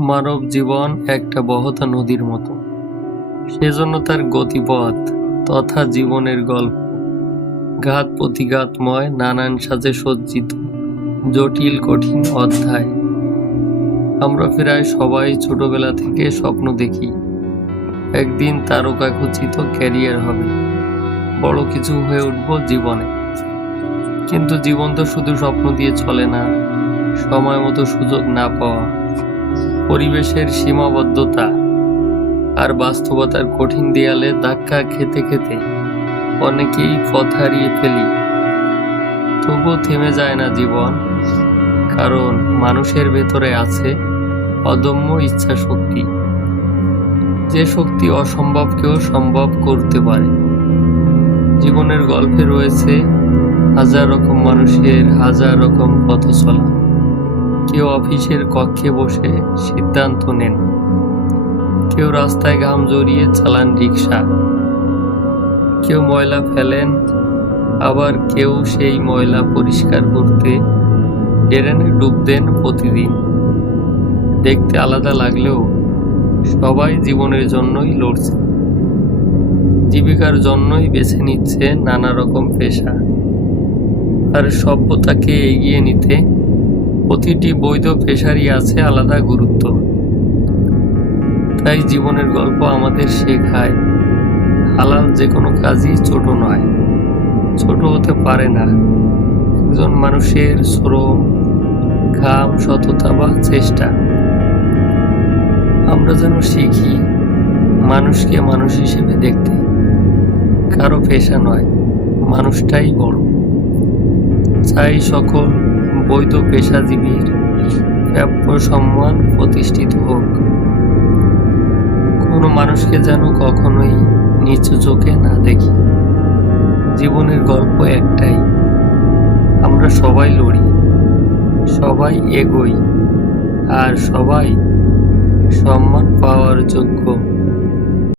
মানব জীবন একটা বহতা নদীর মতো, সেজন্য তার গতিপথ তথা জীবনের গল্প ঘাত প্রতিঘাতময়, নানান সাজে সজ্জিত, জটিল কঠিন অধ্যায়। আমরা প্রায় সবাই ছোটবেলা থেকে স্বপ্ন দেখি একদিন তারকাখচিত ক্যারিয়ার হবে, বড় কিছু হয়ে উঠব জীবনে। কিন্তু জীবন তো শুধু স্বপ্ন দিয়ে চলে না। সময় মতো সুযোগ না পাওয়া, পরিবেশের সীমাবদ্ধতা আর বাস্তবতার কঠিন দেয়ালে ধাক্কা খেতে খেতে অনেকেই পথ হারিয়ে ফেলি। তবুও থেমে যায় না জীবন, কারণ মানুষের ভেতরে আছে অদম্য ইচ্ছা শক্তি, যে শক্তি অসম্ভবকেও সম্ভব করতে পারে। জীবনের গল্পে রয়েছে হাজার রকম মানুষের হাজার রকম পথ চলা। কেউ অফিসের কক্ষে বসে সিদ্ধান্ত নেন, কেউ রাস্তায় ঘাম জড়িয়ে চালান রিক্সা, কেউ ময়লা ফেলেন, আবার কেউ সেই ময়লা পরিষ্কার করতে ড্রেনে ডুব দেন প্রতিদিন। দেখতে আলাদা লাগলেও সবাই জীবনের জন্যই লড়ছে, জীবিকার জন্যই বেছে নিচ্ছে নানা রকম পেশা। আর সভ্যতাকে এগিয়ে নিতে প্রতিটি বৈধ পেশারই আছে আলাদা গুরুত্ব। তাই জীবনের গল্প আমাদের শেখায় হালাল যে কোনো কাজই ছোট নয়, ছোট হতে পারে না। একজন মানুষের শ্রম, ঘাম, সততা বা চেষ্টা। আমরা যেন শিখি মানুষকে মানুষ হিসেবে দেখতে, কারো পেশা নয়, মানুষটাই বড়। চাই সকল বৈধ পেশাজীবীর প্রাপ্য সম্মান প্রতিষ্ঠিত হোক। কোনো মানুষকে যেন কখনোই নিচু চোখে না দেখি। জীবনের গল্প একটাই, আমরা সবাই লড়ি, সবাই এগোই, আর সবাই সম্মান পাওয়ার যোগ্য।